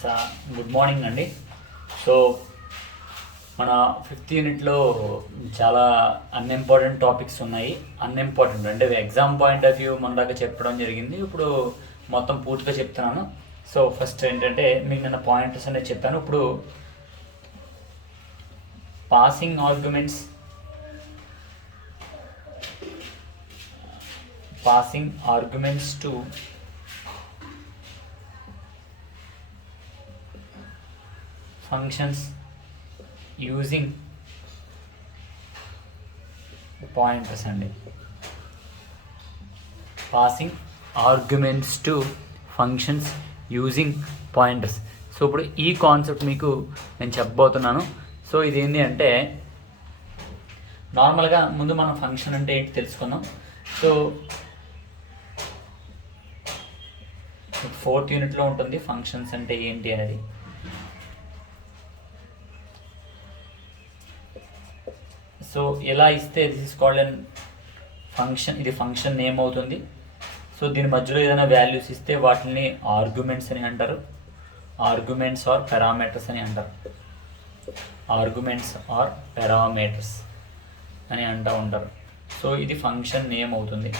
Yes good morning అండి. So మన fifth యూనిట్లో చాలా అన్ఇంపార్టెంట్ టాపిక్స్ ఉన్నాయి. అన్ఇంపార్టెంట్ అంటే ఎగ్జామ్ పాయింట్ ఆఫ్ వ్యూ మన దాకా చెప్పడం జరిగింది. ఇప్పుడు మొత్తం పూర్తిగా చెప్తున్నాను. సో ఫస్ట్ ఏంటంటే మీకు నిన్న పాయింట్స్ అనేది చెప్పాను. ఇప్పుడు passing arguments to functions using pointers అండి. Passing arguments to functions using pointers. So ఇప్పుడు ఈ కాన్సెప్ట్ మీకు నేను చెప్పబోతున్నాను. సో ఇదేంటి అంటే నార్మల్గా ముందు మనం ఫంక్షన్ అంటే ఏంటి తెలుసుకుందాం. సో 4th యూనిట్లో ఉంటుంది ఫంక్షన్స్ అంటే ఏంటి అనేది. సో ఎలా ఇస్తే this is called and function, ఇది ఫంక్షన్ నేమ్ అవుతుంది. సో దీని మధ్యలో ఏదైనా వాల్యూస్ ఇస్తే వాటిని ఆర్గ్యుమెంట్స్ అని అంటారు. ఆర్గ్యుమెంట్స్ ఆర్ పారామీటర్స్ అని అంటారు. ఆర్గ్యుమెంట్స్ ఆర్ పారామీటర్స్ అని అంటూ ఉంటారు. సో ఇది ఫంక్షన్ నేమ్ అవుతుంది.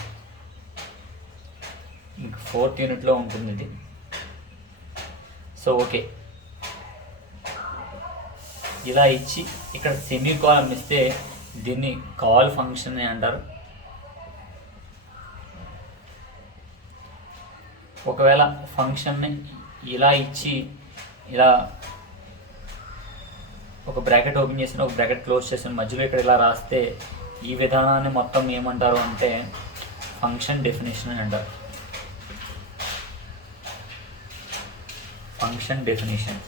ఇంక 4th యూనిట్లో ఉంటుంది ఇది. సో ఓకే, ఇలా ఇచ్చి ఇక్కడ సెమీ కాలమ్ ఇస్తే దీన్ని కాల్ ఫంక్షన్ అని అంటారు. ఒకవేళ ఫంక్షన్ని ఇలా ఇచ్చి ఇలా ఒక బ్రాకెట్ ఓపెన్ చేసిన ఒక బ్రాకెట్ క్లోజ్ చేసిన మధ్యలో ఇక్కడ ఇలా రాస్తే ఈ విధానాన్ని మొత్తం ఏమంటారు అంటే ఫంక్షన్ డెఫినేషన్ అని అంటారు. ఫంక్షన్ డెఫినేషన్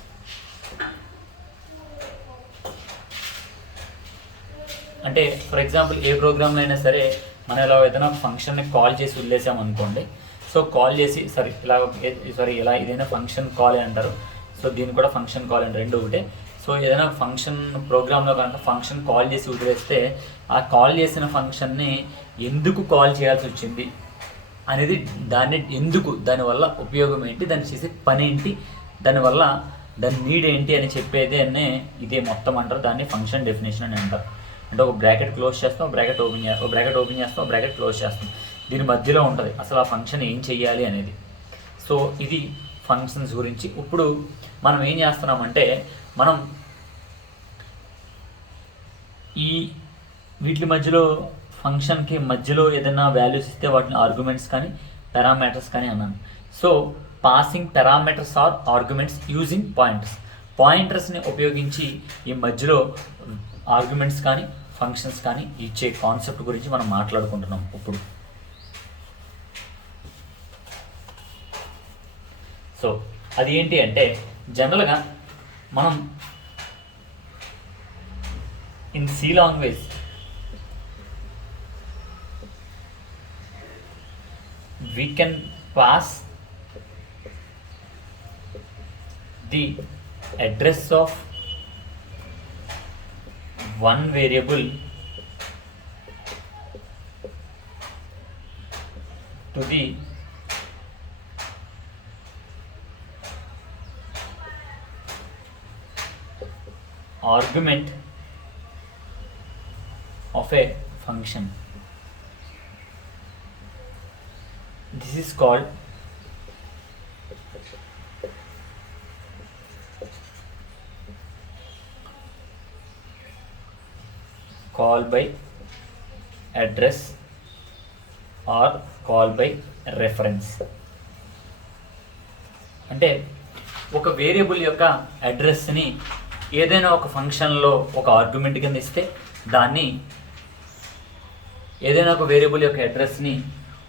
అంటే ఫర్ ఎగ్జాంపుల్ ఏ ప్రోగ్రామ్లో అయినా సరే మనం ఇలా ఏదైనా ఫంక్షన్ని కాల్ చేసి వదిలేసాం అనుకోండి. సో కాల్ చేసి ఇలా ఏదైనా ఫంక్షన్ కాల్ అంటారు. సో దీన్ని కూడా ఫంక్షన్ కాల్ అని రెండు ఒకటే. సో ఏదైనా ఫంక్షన్ ప్రోగ్రాంలో కనుక ఫంక్షన్ కాల్ చేసి వదిలేస్తే ఆ కాల్ చేసిన ఫంక్షన్ని ఎందుకు కాల్ చేయాల్సి వచ్చింది అనేది, దానివల్ల ఉపయోగం ఏంటి, దాన్ని చేసే పని ఏంటి, దానివల్ల దాని నీడ్ ఏంటి అని చెప్పేది అనే ఇదే మొత్తం అంటారు. దాన్ని ఫంక్షన్ డెఫినేషన్ అని అంటారు. అంటే ఒక బ్రాకెట్ క్లోజ్ చేస్తాం, బ్రాకెట్ ఓపెన్ చేస్తాం, బ్రాకెట్ క్లోజ్ చేస్తాం. దీని మధ్యలో ఉంటుంది అసలు ఆ ఫంక్షన్ ఏం చెయ్యాలి అనేది. సో ఇది ఫంక్షన్స్ గురించి. ఇప్పుడు మనం ఏం చేస్తున్నామంటే మనం వీటి మధ్యలో ఫంక్షన్కి మధ్యలో ఏదైనా వాల్యూస్ ఇస్తే వాటిని ఆర్గ్యుమెంట్స్ కానీ పారామీటర్స్ కానీ అన్నాను. So passing parameters or arguments using పాయింటర్స్ని ఉపయోగించి ఈ మధ్యలో ఆర్గ్యుమెంట్స్ కానీ ఫంక్షన్స్ కానీ ఇచ్చే కాన్సెప్ట్ గురించి మనం మాట్లాడుకుంటున్నాం ఇప్పుడు. సో అది ఏంటి అంటే జనరల్గా మనం in C language we can pass the address of one variable to the argument of a function. This is called call by address or call by reference. అంటే ఒక వేరియబుల్ యొక్క అడ్రస్ని ఏదైనా ఒక ఫంక్షన్లో ఒక ఆర్గ్యుమెంట్ కింద ఇస్తే దాన్ని, ఏదైనా ఒక వేరియబుల్ యొక్క అడ్రస్ని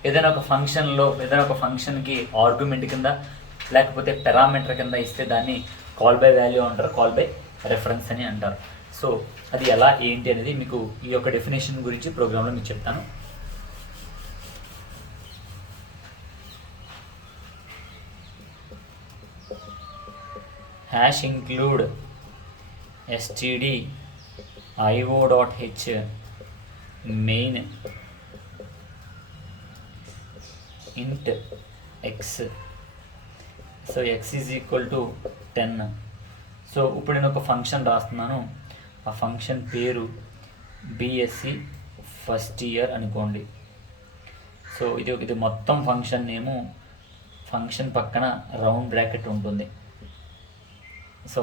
ఏదైనా ఒక ఫంక్షన్లో ఏదైనా ఒక ఫంక్షన్కి ఆర్గ్యుమెంట్ కింద లేకపోతే పారామీటర్ కింద ఇస్తే దాన్ని కాల్ బై వాల్యూ అంటారు, కాల్ బై రెఫరెన్స్ అని అంటారు. సో అది ఎలా ఏంటి అనేది మీకు ఈ యొక్క డెఫినేషన్ గురించి ప్రోగ్రాంలో మీకు చెప్తాను. #include stdio.h main int x. So x is equal to 10. So ఇప్పుడు నేను ఒక ఫంక్షన్ రాస్తున్నాను, ఆ ఫంక్షన్ పేరు బీఎస్సీ ఫస్ట్ ఇయర్ అనుకోండి. సో ఇది మొత్తం ఫంక్షన్ నేము. ఫంక్షన్ పక్కన రౌండ్ బ్రాకెట్ ఉంటుంది. సో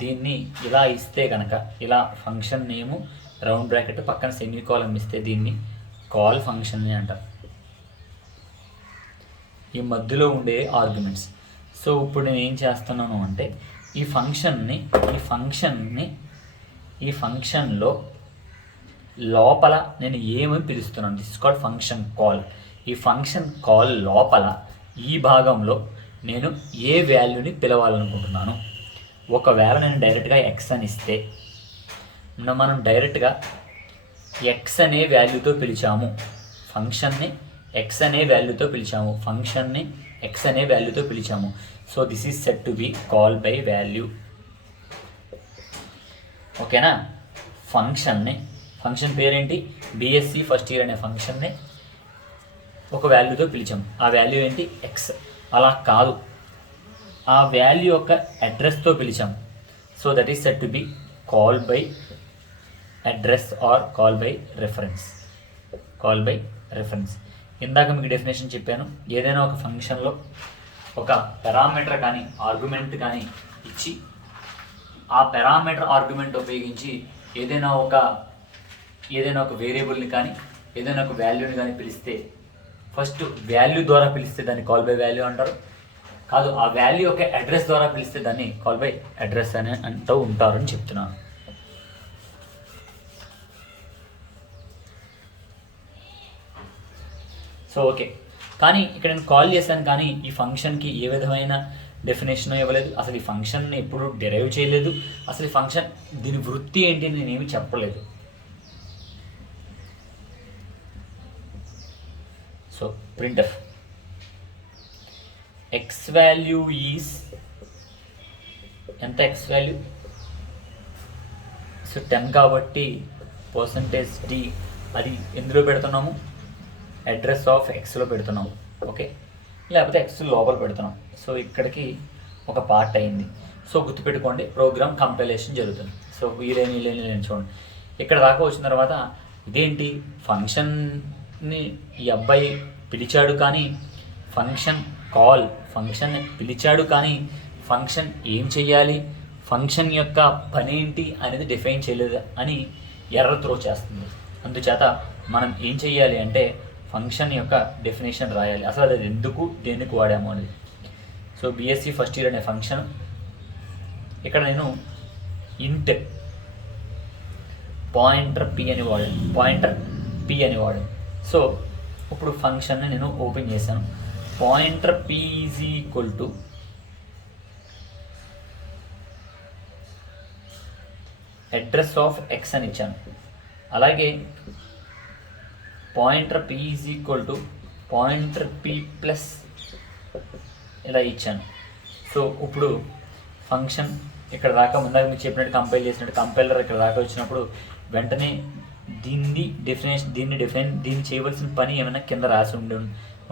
దీన్ని ఇలా ఇస్తే కనుక, ఇలా ఫంక్షన్ నేము రౌండ్ బ్రాకెట్ పక్కన సెమీకోలన్ ఇస్తే దీన్ని కాల్ ఫంక్షన్ అని అంటారు. ఈ మధ్యలో ఉండే ఆర్గ్యుమెంట్స్. సో ఇప్పుడు నేను ఏం చేస్తున్నాను అంటే ఈ ఫంక్షన్లో లోపల నేను ఏమని పిలుస్తున్నాను, this is called function call. ఈ ఫంక్షన్ కాల్ లోపల ఈ భాగంలో నేను ఏ వాల్యూని పిలవాలనుకుంటున్నాను. ఒకవేళ నేను డైరెక్ట్గా ఎక్స్ అని ఇస్తే మనం డైరెక్ట్గా ఎక్స్ అనే వాల్యూతో పిలిచాము, ఫంక్షన్ని ఎక్స్ అనే వాల్యూతో పిలిచాము, ఫంక్షన్ని ఎక్స్ అనే వాల్యూతో పిలిచాము. So this is set to be call by value. ఓకేనా? ఫంక్షన్ పేరేంటి, బీఎస్సీ ఫస్ట్ ఇయర్ అనే ఫంక్షన్ని ఒక వాల్యూతో పిలిచాము. ఆ వాల్యూ ఏంటి, ఎక్స్. అలా కాదు, ఆ వాల్యూ యొక్క అడ్రస్తో పిలిచాము. So that is set to be call by address or call by reference. ఇందాక మీకు డెఫినేషన్ చెప్పాను. ఏదైనా ఒక ఫంక్షన్లో ఒక పారామీటర్ కానీ ఆర్గ్యుమెంట్ కానీ ఇచ్చి ఆ పారామీటర్ ఆర్గ్యుమెంట్ ఉపయోగించి ఏదైనా ఒక వేరియబుల్ని కానీ ఏదైనా ఒక వాల్యూని కానీ పిలిస్తే, ఫస్ట్ వాల్యూ ద్వారా పిలిస్తే దాన్ని కాల్ బై వాల్యూ అంటారు. కాదు, ఆ వాల్యూ యొక్క అడ్రస్ ద్వారా పిలిస్తే దాన్ని కాల్ బై అడ్రస్ అని అంటూ ఉంటారని చెప్తున్నాను. సో ఓకే, కానీ ఇక్కడ నేను కాల్ చేశాను, కానీ ఈ ఫంక్షన్కి ఏ విధమైన డెఫినేషన్ ఇవ్వలేదు. అసలు ఈ ఫంక్షన్ని ఎప్పుడు డెరైవ్ చేయలేదు. అసలు ఈ ఫంక్షన్ దీని వృత్తి ఏంటి నేనేమి చెప్పలేదు. So printf X value is ఎంత, ఎక్స్ వాల్యూ సో 10 కాబట్టి %d అది ఎందులో పెడుతున్నాము, అడ్రస్ ఆఫ్ ఎక్స్లో పెడుతున్నాము. ఓకే, లేకపోతే ఎక్స్ లోపల పెడుతున్నాం. సో ఇక్కడికి ఒక పార్ట్ అయింది. సో గుర్తుపెట్టుకోండి, ప్రోగ్రామ్ కంపైలేషన్ జరుగుతుంది. సో వీలేని చూడండి, ఇక్కడ దాకా వచ్చిన తర్వాత ఇదేంటి, ఫంక్షన్ని ఈ అబ్బాయి పిలిచాడు కానీ ఫంక్షన్ పిలిచాడు కానీ ఫంక్షన్ ఏం చెయ్యాలి, ఫంక్షన్ యొక్క పని ఏంటి అనేది డిఫైన్ చేయలేదు అని ఎర్రర్ త్రో చేస్తుంది. అందుచేత మనం ఏం చెయ్యాలి అంటే ఫంక్షన్ యొక్క డెఫినేషన్ రాయాలి, అసలు అది ఎందుకు దేనికి వాడాము అనేది. సో బీఎస్సీ ఫస్ట్ ఇయర్ అనే ఫంక్షన్ ఇక్కడ నేను ఇంట్ పాయింటర్ పి అని వాడాను. సో ఇప్పుడు ఫంక్షన్ని నేను ఓపెన్ చేశాను. Pointer P is equal to address of X అని ఇచ్చాను. అలాగే pointer P is equal to pointer P plus ఇలా ఇచ్చాను. సో ఇప్పుడు ఫంక్షన్ ఇక్కడ దాకా ముందాక మీకు చెప్పినట్టు కంపైల్ చేసినట్టు కంపైలర్ ఇక్కడ దాకా వచ్చినప్పుడు వెంటనే దీన్ని చేయవలసిన పని ఏమైనా కింద రాసి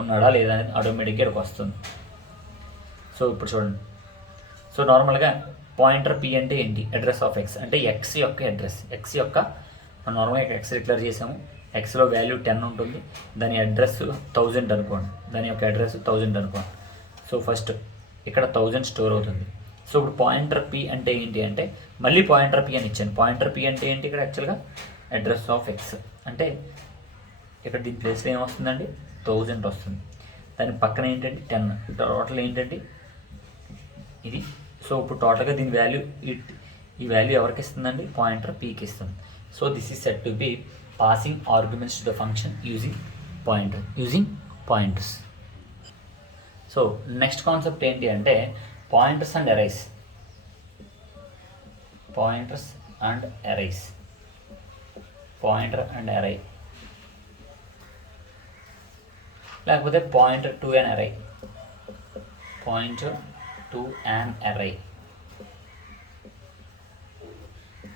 ఉన్నాడా లేదా అనేది ఆటోమేటిక్గా ఇక్కడికి వస్తుంది. సో ఇప్పుడు చూడండి, సో నార్మల్గా పాయింటర్ పి అంటే ఏంటి, అడ్రస్ ఆఫ్ ఎక్స్ అంటే ఎక్స్ యొక్క అడ్రస్, మనం నార్మల్గా ఎక్స్ డిక్లేర్ చేసాము. ఎక్స్లో వాల్యూ 10 ఉంటుంది, దాని అడ్రస్ 1000 అనుకోండి, దాని యొక్క అడ్రస్ 1000 అనుకోండి. సో ఫస్ట్ ఇక్కడ 1000 స్టోర్ అవుతుంది. సో ఇప్పుడు పాయింటర్ పి అంటే ఏంటి అంటే మళ్ళీ పాయింటర్ పి అని ఇచ్చాను. పాయింటర్ పి అంటే ఏంటి, ఇక్కడ యాక్చువల్గా అడ్రస్ ఆఫ్ ఎక్స్ అంటే ఇక్కడ దీని ప్లేస్లో ఏమొస్తుందండి, 1000 వస్తుంది. దాని పక్కన ఏంటంటే 10, టోటల్ ఏంటంటే ఇది. సో ఇప్పుడు టోటల్గా దీని వాల్యూ ఈ వాల్యూ ఎవరికి ఇస్తుందండి, పాయింటర్ పీకి ఇస్తుంది. So this is set to be passing arguments to the function using pointers. So next concept ఏంటి అంటే pointers and arrays. Pointer and array లేకపోతే పాయింటర్ టు అన్ అరై.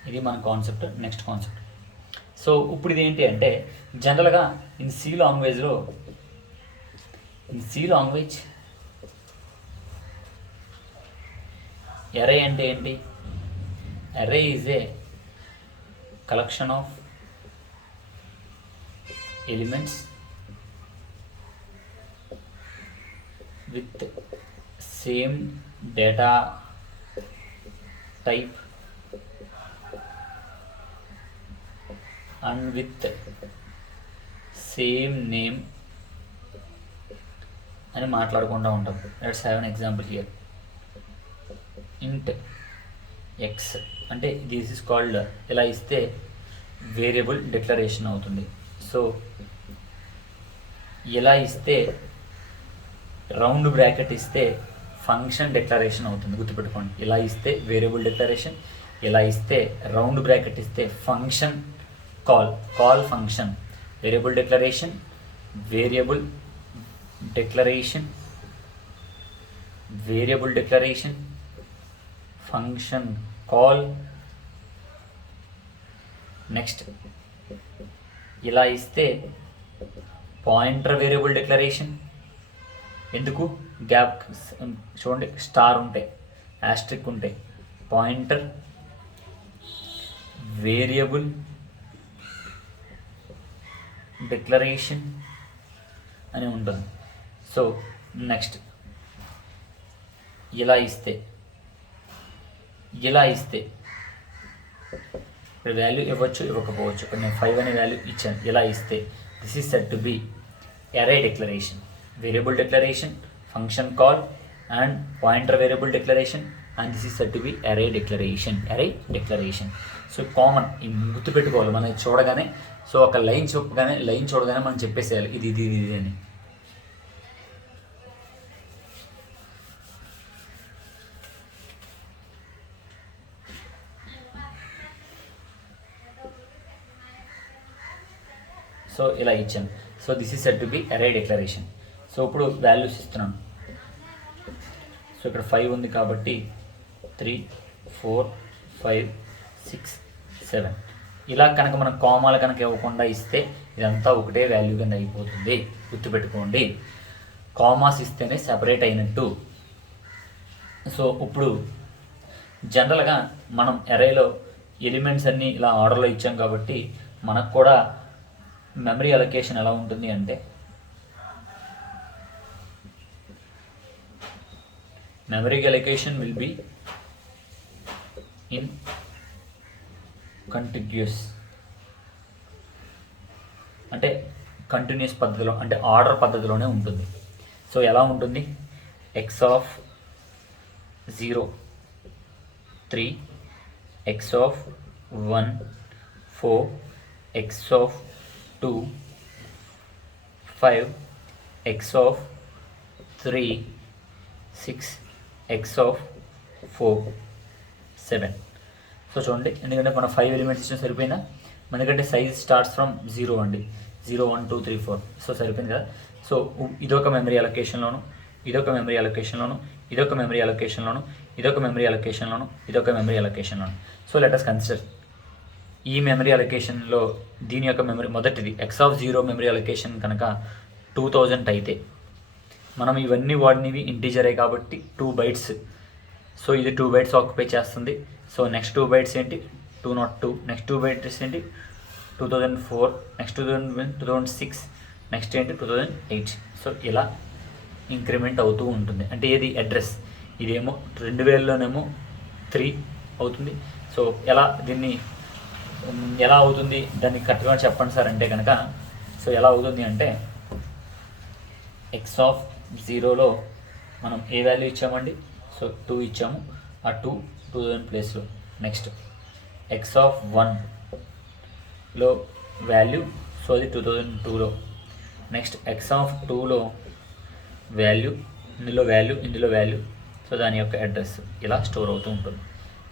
ఇది మన కాన్సెప్ట్. Next concept. సో ఇప్పుడు ఇదేంటి అంటే జనరల్గా ఇన్ సి లాంగ్వేజ్ అరే అంటే ఏంటి? అరే is a collection of elements with same data type and with same name అని మాట్లాడుకుంటూ ఉంటాం. Let's have an example here. ఇంట్ ఎక్స్ అంటే దిస్ ఇస్ కాల్డ్, ఇలా ఇస్తే వేరియబుల్ డిక్లరేషన్ అవుతుంది. సో ఇలా ఇస్తే రౌండ్ బ్రాకెట్ ఇస్తే ఫంక్షన్ డిక్లరేషన్ అవుతుంది, గుర్తుపెట్టుకోండి. ఇలా ఇస్తే వేరియబుల్ డిక్లరేషన్, ఇలా ఇస్తే రౌండ్ బ్రాకెట్ ఇస్తే function call function. Variable declaration function call. Next ఇలా ఇస్తే పాయింటర్ వేరియబుల్ డిక్లరేషన్. ఎందుకు? గ్యాప్ చూడండి, స్టార్ ఉంటాయి, యాస్ట్రిక్ ఉంటాయి. పాయింటర్ వేరియబుల్ డిక్లరేషన్ అని ఉంటుంది. సో నెక్స్ట్ ఇలా ఇస్తే ఇప్పుడు వాల్యూ ఇవ్వచ్చు, ఇవ్వకపోవచ్చు. ఇప్పుడు నేను 5 అనే వాల్యూ ఇచ్చాను. ఇలా ఇస్తే this is set to be array declaration. Variable declaration, function call and pointer variable declaration, and this is set to be array declaration. So common గుర్తుపెట్టుకోవాలి మనం చూడగానే. సో ఒక లైన్ చూడగానే మనం చెప్పేసేయాలి ఇది ఇది ఇది అని. సో ఇలా ఇచ్చాను. So this is set to be array declaration. So ఇప్పుడు వాల్యూస్ ఇస్తున్నాను. సో ఇక్కడ 5 ఉంది కాబట్టి 3, 4, 5, 6, 7 ఇలా కనుక మనం కామాలు కనుక ఇవ్వకుండా ఇస్తే ఇదంతా ఒకటే వాల్యూ కింద అయిపోతుంది, గుర్తుపెట్టుకోండి. కామాస్ ఇస్తేనే సెపరేట్ అయినట్టు. సో ఇప్పుడు జనరల్గా మనం అరేలో ఎలిమెంట్స్ అన్నీ ఇలా ఆర్డర్లో ఇచ్చాం కాబట్టి మనకు కూడా మెమరీ అలొకేషన్ ఎలా ఉంటుంది అంటే, memory allocation will be in contiguous అంటే కంటిన్యూస్ పద్ధతిలో, అంటే ఆర్డర్ పద్ధతిలోనే ఉంటుంది. సో ఎలా ఉంటుంది? X of 0 3, X of 1 4, X of 2 5, X of 3 6, X of 4 7. So చూడండి, ఎందుకంటే మనం 5 ఎలిమెంట్స్ ఇచ్చిన సరిపోయినా, ఎందుకంటే సైజ్ స్టార్ట్స్ ఫ్రమ్ 0 అండి. 0 1 2 3 4. సో సరిపోయింది కదా. సో ఇదొక మెమరీ అలొకేషన్లోను, ఇదొక మెమరీ అలొకేషన్లోను, ఇదొక మెమరీ అలొకేషన్లోను, ఇదొక మెమరీ అలొకేషన్లోను, ఇదొక మెమరీ అలొకేషన్లోను. సో లెట్ us కన్సిడర్ ఈ మెమరీ అలొకేషన్లో దీని యొక్క మెమరీ మొదటిది ఎక్స్ ఆఫ్ 0 మెమరీ అలొకేషన్ కనుక 2000 అయితే, మనం ఇవన్నీ వాడినవి ఇంటీజరే కాబట్టి 2 bytes. సో ఇది 2 bytes ఆక్యుపై చేస్తుంది. సో నెక్స్ట్ 2 bytes ఏంటి? 202. నెక్స్ట్ 2 bytes ఏంటి? 2004. నెక్స్ట్ 2006. నెక్స్ట్ ఏంటి? 2008. సో ఇలా ఇంక్రిమెంట్ అవుతూ ఉంటుంది. అంటే ఏది అడ్రస్, ఇదేమో 2000లోనేమో 3 అవుతుంది. సో ఎలా అవుతుంది దాన్ని కరెక్ట్గా చెప్పండి సార్ అంటే కనుక, సో ఎలా అవుతుంది అంటే ఎక్స్ ఆఫ్ 0లో మనం ఏ వాల్యూ ఇచ్చామండి? సో 2 ఇచ్చాము. ఆ 2000 ప్లేస్లో. నెక్స్ట్ ఎక్స్ ఆఫ్ 1లో వాల్యూ, సో అది 2002లో. నెక్స్ట్ ఎక్స్ ఆఫ్ 2లో వాల్యూ, ఇందులో వాల్యూ, సో దాని యొక్క అడ్రస్ ఇలా స్టోర్ అవుతూ ఉంటుంది.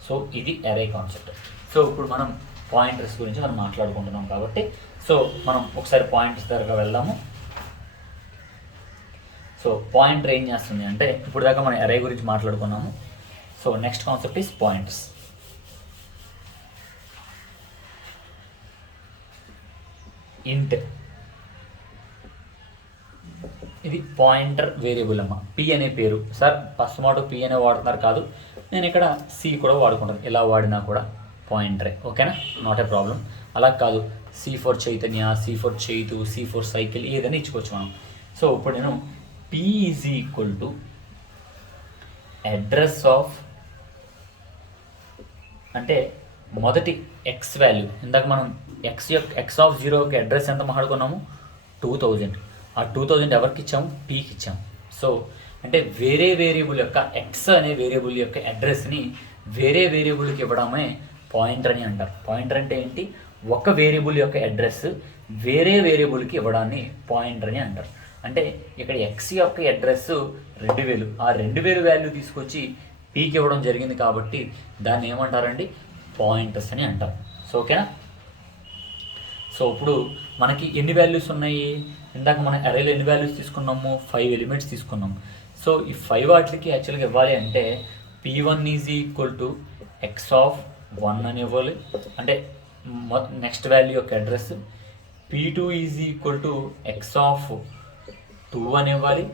సో ఇది అరే కాన్సెప్ట్. సో ఇప్పుడు మనం పాయింటర్స్ గురించి మనం మాట్లాడుకుంటున్నాం కాబట్టి, సో మనం ఒకసారి పాయింటర్స్ దగ్గర వెళ్దాము. సో పాయింటర్ ఏం చేస్తుంది అంటే, ఇప్పుడు దాకా మనం అరే గురించి మాట్లాడుకున్నాము. So next concept is pointers. ఇంట్ ఇది పాయింటర్ వేరియబుల్ అమ్మ. పి అనే పేరు సార్ ఫస్ట్ మాట పి అనే వాడుతున్నారు కాదు, నేను ఇక్కడ సి కూడా వాడుకుంటాను, ఇలా వాడినా కూడా పాయింటరే, ఓకేనా, నాట్ ఏ ప్రాబ్లం. అలా కాదు C4 Chaitanya, C4 Chaitu, C4 cycle ఏదైనా ఇచ్చుకోవచ్చు మనం. సో ఇప్పుడు నేను P is equal to address of, అంటే మొదటి ఎక్స్ వాల్యూ, ఇందాక మనం ఎక్స్ ఆఫ్ 0 యొక్క అడ్రస్ ఎంత మాట్లాడుకున్నాము, 2000. ఆ 2000 ఎవరికి ఇచ్చాము, పీకి ఇచ్చాము. సో అంటే వేరే వేరియబుల్ యొక్క ఎక్స్ అనే వేరియబుల్ యొక్క అడ్రస్ని వేరే వేరియబుల్కి ఇవ్వడమే పాయింటర్ అని అంటారు. పాయింటర్ అంటే ఏంటి, ఒక వేరియబుల్ యొక్క అడ్రస్ వేరే వేరియబుల్కి ఇవ్వడాన్ని పాయింటర్ అని అంటారు. అంటే ఇక్కడ ఎక్స్ యొక్క అడ్రస్ 2000, ఆ 2000 వాల్యూ తీసుకొచ్చి పీకి ఇవ్వడం జరిగింది కాబట్టి దాన్ని ఏమంటారండి, పాయింటర్స్ అని అంటారు. సో ఓకేనా. సో ఇప్పుడు మనకి ఎన్ని వాల్యూస్ ఉన్నాయి, ఇందాక మనం అరేలో ఎన్ని వాల్యూస్ తీసుకున్నాము, 5 ఎలిమెంట్స్ తీసుకున్నాము. సో ఈ 5 వాటికి యాక్చువల్గా ఇవ్వాలి అంటే P1 is equal to X of 1 అని ఇవ్వాలి, అంటే నెక్స్ట్ వాల్యూ యొక్క address. P2 is equal to X of 2 అని ఇవ్వాలి.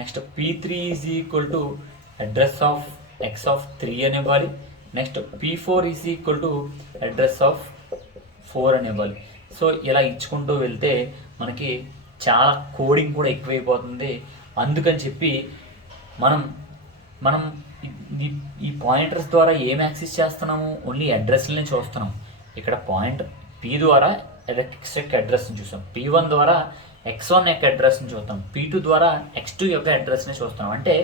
Next P3 is equal to address of X of 3 అని ఇవ్వాలి. Next P4 is equal to address of 4 అని ఇవ్వాలి. సో ఇలా ఇచ్చుకుంటూ వెళ్తే మనకి చాలా కోడింగ్ కూడా ఎక్కువైపోతుంది. అందుకని చెప్పి మనం ఈ పాయింటర్స్ ద్వారా ఏం యాక్సెస్ చేస్తున్నాము, ఓన్లీ అడ్రస్లని చూస్తున్నాం. ఇక్కడ పాయింట్ P ద్వారా ఎక్స్ యొక్క అడ్రస్ని చూస్తాం, P1 ద్వారా X1 యొక్క అడ్రస్ని చూస్తాం, P2 ద్వారా X2 యొక్క అడ్రస్ని చూస్తాం. అంటే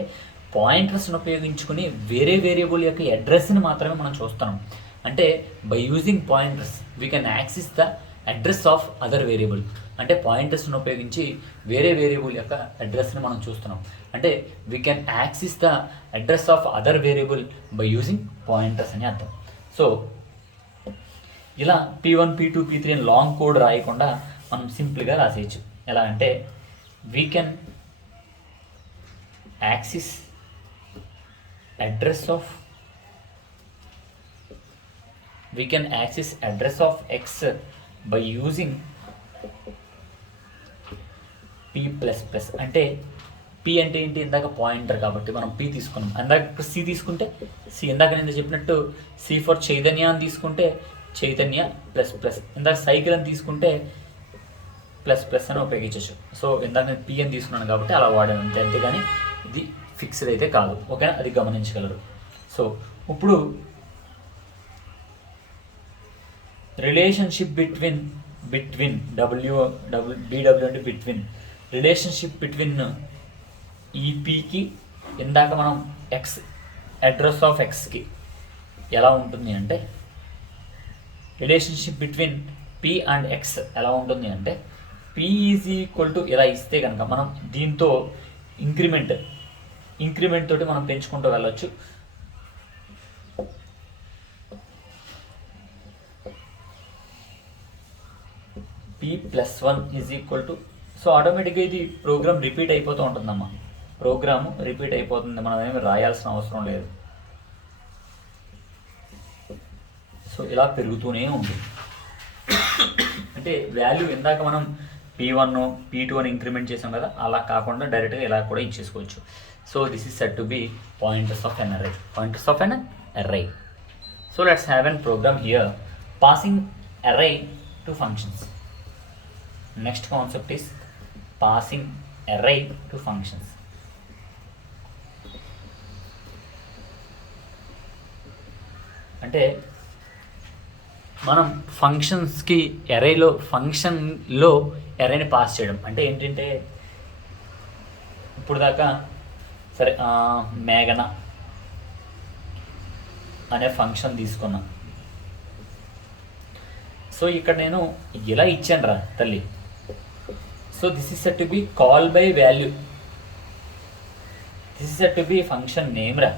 పాయింటర్స్ని ఉపయోగించుకుని వేరే వేరియబుల్ యొక్క అడ్రస్ని మాత్రమే మనం చూస్తున్నాం. అంటే by using pointers we can access the address of other variable. అంటే పాయింటర్స్ని ఉపయోగించి వేరే వేరియబుల్ యొక్క అడ్రస్ని మనం చూస్తున్నాం. అంటే we can access the address of other variable by using pointers అని అర్థం. సో ఇలా P1, P2, P3 అని లాంగ్ కోడ్ రాయకుండా మనం సింపుల్గా రాసేయచ్చు. ఎలా అంటే we can access address of X by using P++. అంటే P అంటే ఏంటి, ఇందాక పాయింటర్ కాబట్టి మనం P తీసుకున్నాం. ఇందాక C తీసుకుంటే C, ఇందాక నేను చెప్పినట్టు C4 చైతన్య అని తీసుకుంటే చైతన్య ++, ఇందాక సైకిల్ అని తీసుకుంటే ++ అని ఉపయోగించవచ్చు. సో ఇందాక నేను P అని తీసుకున్నాను కాబట్టి అలా వాడాను అంతే, అంతేగాని ఇది ఫిక్స్డ్ అయితే కాదు, ఓకేనా, అది గమనించగలరు. సో ఇప్పుడు రిలేషన్షిప్ బిట్వీన్ BW అంటే బిట్వీన్, రిలేషన్షిప్ బిట్వీన్ ఈపీకి ఇందాక మనం ఎక్స్ అడ్రస్ ఆఫ్ ఎక్స్కి ఎలా ఉంటుంది అంటే, relationship between P and X ఎలా ఉంటుంది అంటే P ఈజ్ ఈక్వల్ టు ఇలా ఇస్తే కనుక మనం దీంతో ఇంక్రిమెంట్ తోటి మనం పెంచుకుంటూ వెళ్ళొచ్చు. P+1 is equal to, so ఆటోమేటిక్గా ఇది ప్రోగ్రామ్ రిపీట్ అయిపోతూ ఉంటుందమ్మా, ప్రోగ్రాము రిపీట్ అయిపోతుంది, మనం ఏమి రాయాల్సిన అవసరం లేదు. సో ఇలా పెరుగుతూనే ఉంటుంది. అంటే వాల్యూ ఇందాక మనం P1, P2 అని ఇంక్రిమెంట్ చేసాం కదా, అలా కాకుండా డైరెక్ట్గా ఇలా కూడా ఇచ్చేసుకోవచ్చు. So this is set to be pointers of an array. So let's have a program here passing array to functions. Next concept is passing array to functions. అంటే మనం ఫంక్షన్స్కి ఫంక్షన్లో అరేని పాస్ చేయడం అంటే ఏంటంటే, ఇప్పుడు దాకా సరే మేఘన అనే ఫంక్షన్ తీసుకున్నా. సో ఇక్కడ నేను ఇలా ఇచ్చాను రా తల్లి. So this is set to be call by value, this is set to be function name రా.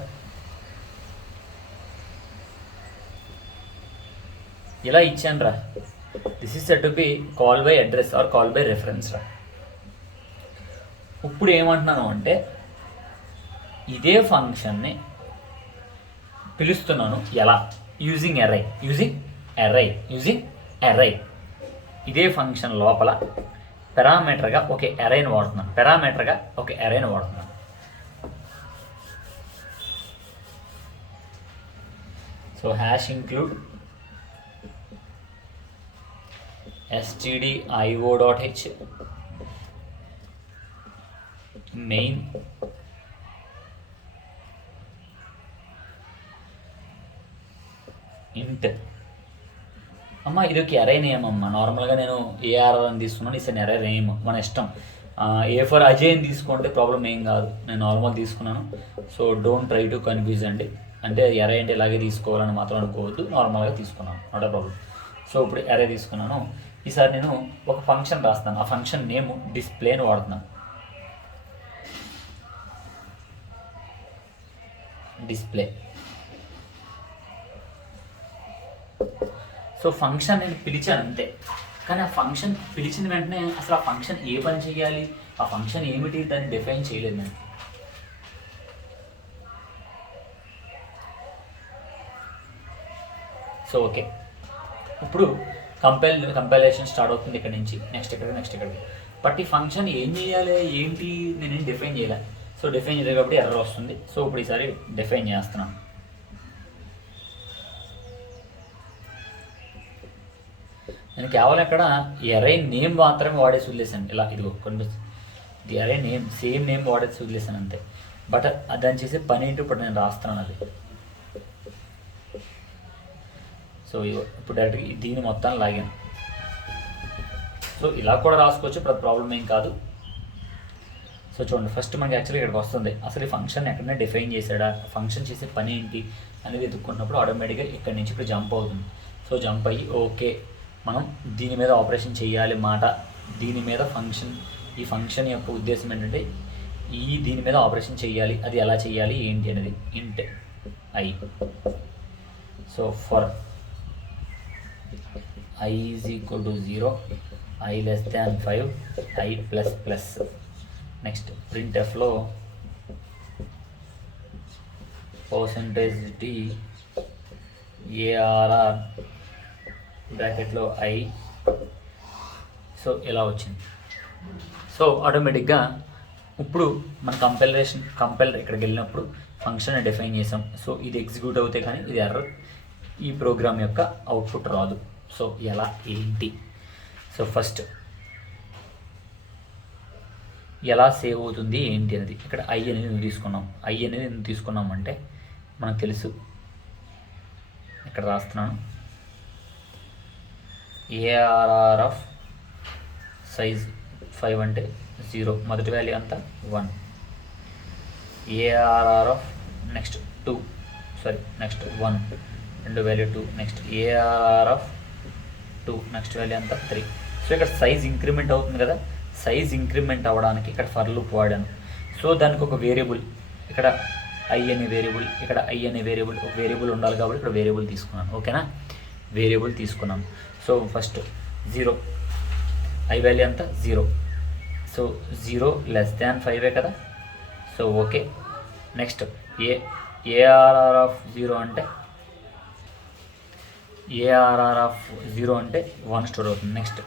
ఇలా ఇచ్చాను రా, this is set to be call by address or call by reference రా. ఇప్పుడు ఏమంటున్నాను అంటే ఇదే ఫంక్షన్ని పిలుస్తున్నాను ఎలా, యూజింగ్ అర్రే. ఇదే ఫంక్షన్ లోపల పారామీటర్గా ఒక అరేని వాడుతున్నాను. So hash include stdio.h main ఇంట్. అమ్మ ఇది ఒక ఎరే నేమ్ అమ్మ. నార్మల్గా నేను ఏఆర్ఆర్ అని తీసుకున్నాను, ఇట్స్ ఎరే నేమ్, మన ఇష్టం. ఏ ఫర్ అజయ్ అని తీసుకుంటే ప్రాబ్లం ఏం కాదు, నేను నార్మల్ తీసుకున్నాను. So don't try to confuse అండి. అంటే ఎరే అంటే ఇలాగే తీసుకోవాలని మాత్రం అనుకోవద్దు, నార్మల్గా తీసుకున్నాను, నాట్ ఎ ప్రాబ్లం. సో ఇప్పుడు ఎరే తీసుకున్నాను. ఈసారి నేను ఒక ఫంక్షన్ రాస్తాను, ఆ ఫంక్షన్ నేమ్ డిస్ప్లే అని వాడుతున్నాను. డిస్ప్లే. సో ఫంక్షన్ నేను పిలిచాను అంతే, కానీ ఆ ఫంక్షన్ పిలిచిన వెంటనే అసలు ఆ ఫంక్షన్ ఏ పని చేయాలి, ఆ ఫంక్షన్ ఏమిటి, దాన్ని డిఫైన్ చేయలేదు నేను. సో ఓకే, ఇప్పుడు కంపైలేషన్ స్టార్ట్ అవుతుంది ఇక్కడ నుంచి, నెక్స్ట్ ఇక్కడికి. బట్ ఈ ఫంక్షన్ ఏం చేయాలి ఏంటి నేనేం డిఫైన్ చేయలే. సో డిఫైన్ చేయలేదు కాబట్టి ఎర్రర్ వస్తుంది. సో ఇప్పుడు ఈసారి డిఫైన్ చేస్తున్నాను. నేను కేవలం ఇక్కడ ఎరే నేమ్ మాత్రమే వాడేసి వదిలేసాను. ఇలా ఇదిగో కనిపిస్తుంది, ఇది ఎరే నేమ్, సేమ్ నేమ్ వాడేసి వదిలేసాను అంతే. బట్ దాన్ని చేసే పని ఏంటి ఇప్పుడు నేను రాస్తున్నాను అది. సో ఇప్పుడు డైరెక్ట్గా దీన్ని మొత్తాన్ని లాగాను. సో ఇలా కూడా రాసుకోవచ్చు, ఇప్పుడు ప్రాబ్లం ఏం కాదు. సో చూడండి, ఫస్ట్ మనకి యాక్చువల్లీ ఇక్కడికి వస్తుంది, అసలు ఈ ఫంక్షన్ ఎక్కడైనా డిఫైన్ చేశాడా, ఫంక్షన్ చేసే పని ఏంటి అనేది ఎదుర్కొన్నప్పుడు ఆటోమేటిక్గా ఇక్కడి నుంచి ఇప్పుడు జంప్ అవుతుంది. సో జంప్ అయ్యి ఓకే మనం దీని మీద ఆపరేషన్ చేయాలి మాట, దీని మీద ఫంక్షన్, ఈ ఫంక్షన్ యొక్క ఉద్దేశం ఏంటంటే దీని మీద ఆపరేషన్ చేయాలి, అది ఎలా చేయాలి ఏంటి అనేది. ఇంట్ I. So for i is equal to 0, i less than 5, i plus plus. Next printfలో %d arr బ్రాకెట్లో i. సో ఇలా వచ్చింది. సో ఆటోమేటిక్గా ఇప్పుడు మన కంపైలర్ ఇక్కడికి వెళ్ళినప్పుడు ఫంక్షన్ డిఫైన్ చేసాం. సో ఇది ఎగ్జిక్యూట్ అవుతే కానీ ఇది ఎర్రర్, ఈ ప్రోగ్రామ్ యొక్క అవుట్పుట్ రాదు. సో ఎలా ఏంటి, సో ఫస్ట్ ఎలా సేవ్ అవుతుంది ఏంటి అనేది. ఇక్కడ ఐ అనేది ఎందుకు తీసుకున్నాం, ఐ అనేది ఎందుకు తీసుకున్నామంటే మనకు తెలుసు, ఇక్కడ రాస్తున్నాను ఏఆర్ఆర్ ఆఫ్ సైజ్ 5 అంటే 0, మొదటి వాల్యూ అంతా 1. ఏఆర్ఆర్ ఆఫ్ నెక్స్ట్ 2, నెక్స్ట్ 1, రెండో value 2. Next ARR of 2, next value అంతా 3. సో ఇక్కడ సైజ్ ఇంక్రిమెంట్ అవుతుంది కదా, సైజ్ ఇంక్రిమెంట్ అవ్వడానికి ఇక్కడ ఫర్ లూప్ వాడాను. సో దానికి ఒక వేరియబుల్, ఇక్కడ ఐ అనే వేరియబుల్, ఇక్కడ ఐ అనే వేరియబుల్, ఒక వేరియబుల్ ఉండాలి కాబట్టి ఇక్కడ వేరియబుల్ తీసుకున్నాను. ఓకేనా, వేరియబుల్ తీసుకున్నాను. సో ఫస్ట్ 0, ఐ వాల్యూ అంతా 0. సో 0 లెస్ దాన్ 5 కదా. So okay, next ARR of 0 అంటే ఏఆర్ఆర్ ఆఫ్ 0 అంటే 1 స్టోర్ అవుతుంది. నెక్స్ట్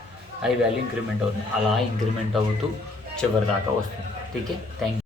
ఐ వాల్యూ ఇంక్రిమెంట్ అవుతుంది, అలా ఇంక్రిమెంట్ అవుతూ చివరి దాకా వస్తుంది. Okay, thank you.